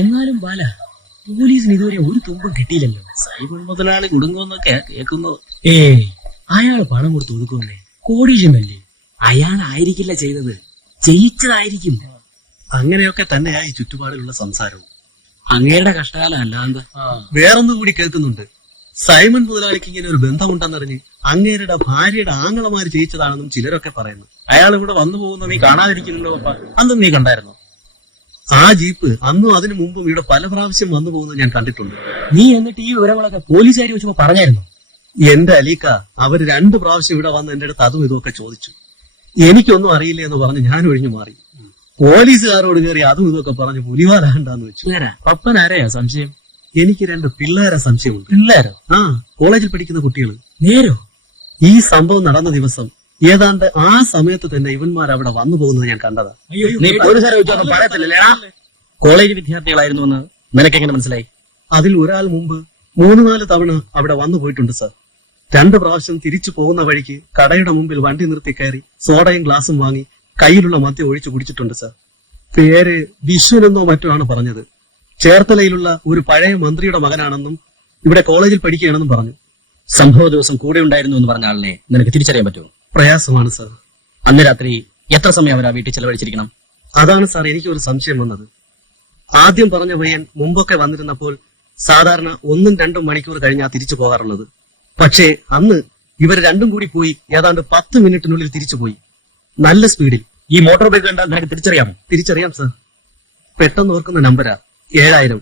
എന്നാലും ബാല, പോലീസിന് ഇതുവരെ ഒരു തുമ്പും കിട്ടിയില്ലല്ലോ. സൈബർ മുതലാളി കുടുങ്ങുമെന്നൊക്കെ കേൾക്കുന്നത്. ഏയ്, അയാൾ പണം കൊടുത്ത് ഒതുക്കുന്നേ, കോടീശ്വരനല്ലേ. അയാളായിരിക്കില്ല ചെയ്തത്, ചെയ്യിച്ചതായിരിക്കും. അങ്ങനെയൊക്കെ തന്നെയായി ചുറ്റുപാടിലുള്ള സംസാരവും. അങ്ങയുടെ കഷ്ടകാലം അല്ലാണ്ട്. വേറൊന്നും കൂടി കേൾക്കുന്നുണ്ട്. സൈമൺ മുതലാളിക്ക് ഇങ്ങനെ ഒരു ബന്ധമുണ്ടെന്നറിഞ്ഞ് അങ്ങേരുടെ ഭാര്യയുടെ ആങ്ങളമാര് ചെയ്യിച്ചതാണെന്നും ചിലരൊക്കെ പറയുന്നു. അയാൾ ഇവിടെ വന്നു പോകുന്ന നീ കാണാതിരിക്കുന്നുണ്ടോ പപ്പ? അന്നും നീ കണ്ടായിരുന്നു. ആ ജീപ്പ് അന്നും അതിനു മുമ്പും ഇവിടെ പല പ്രാവശ്യം വന്നു പോകുന്നത് ഞാൻ കണ്ടിട്ടുണ്ട്. നീ എന്നിട്ട് ഈ വിവരങ്ങളൊക്കെ പോലീസുകാർ വെച്ചപ്പോ പറഞ്ഞായിരുന്നു? എന്റെ അലീക്ക, അവര് 2 പ്രാവശ്യം ഇവിടെ വന്ന് എന്റെ അടുത്ത് അതും ഇതൊക്കെ ചോദിച്ചു. എനിക്കൊന്നും അറിയില്ല എന്ന് പറഞ്ഞ് ഞാൻ ഒഴിഞ്ഞു മാറി. പോലീസുകാരോട് കയറി അതും ഇതൊക്കെ പറഞ്ഞ് പുലിവാലാണ്ടാന്ന് വെച്ചു. പപ്പനാരെയാ സംശയം? എനിക്ക് 2 പിള്ളേരെ സംശയമുണ്ട്. പിള്ളേരോ? ആ, കോളേജിൽ പഠിക്കുന്ന കുട്ടികൾ. നേരോ? ഈ സംഭവം നടന്ന ദിവസം ഏതാണ്ട് ആ സമയത്ത് തന്നെ ഇവന്മാർ അവിടെ വന്നു പോകുന്നത് ഞാൻ കണ്ടതാ. നീ പോലീസുകാരെ വെച്ചൊന്നും പറയത്തില്ലേടാ? കോളേജ് വിദ്യാർത്ഥികളായിരുന്നു എന്ന് നിനക്കെങ്ങനെ മനസ്സിലായി? അതിൽ ഒരാൾ മുമ്പ് 3-4 തവണ അവിടെ വന്നു പോയിട്ടുണ്ട് സർ. 2 പ്രാവശ്യം തിരിച്ചു പോകുന്ന വഴിക്ക് കടയുടെ മുമ്പിൽ വണ്ടി നിർത്തി കയറി സോഡയും ഗ്ലാസും വാങ്ങി കയ്യിലുള്ള മദ്യം ഒഴിച്ചു കുടിച്ചിട്ടുണ്ട് സർ. പേര് വിശ്വനെന്നോ മറ്റോ ആണ് പറഞ്ഞത്. ചേർത്തലയിലുള്ള ഒരു പഴയ മന്ത്രിയുടെ മകനാണെന്നും ഇവിടെ കോളേജിൽ പഠിക്കുകയാണെന്നും പറഞ്ഞു. സംഭവ ദിവസം കൂടെ ഉണ്ടായിരുന്നു എന്ന് പറഞ്ഞ ആളിനെ നിനക്ക് തിരിച്ചറിയാൻ പറ്റുമോ? പ്രയാസമാണ് സർ. അന്ന് രാത്രി എത്ര സമയം അവർ ആ വീട്ടിൽ ചെലവഴിച്ചിരിക്കണം? അതാണ് സാർ എനിക്കൊരു സംശയം വന്നത്. ആദ്യം പറഞ്ഞ പയ്യൻ മുമ്പൊക്കെ വന്നിരുന്നപ്പോൾ സാധാരണ 1-2 മണിക്കൂർ കഴിഞ്ഞാ തിരിച്ചു പോകാറുള്ളത്. പക്ഷേ അന്ന് ഇവർ 2 കൂടി പോയി ഏതാണ്ട് 10 മിനിറ്റിനുള്ളിൽ തിരിച്ചുപോയി, നല്ല സ്പീഡിൽ. ഈ മോട്ടോർ ബൈക്ക് കണ്ടാൽ നിനക്ക് തിരിച്ചറിയാമോ? തിരിച്ചറിയാം സർ. പെട്ടെന്ന് ഓർക്കുന്ന നമ്പരാ 7000.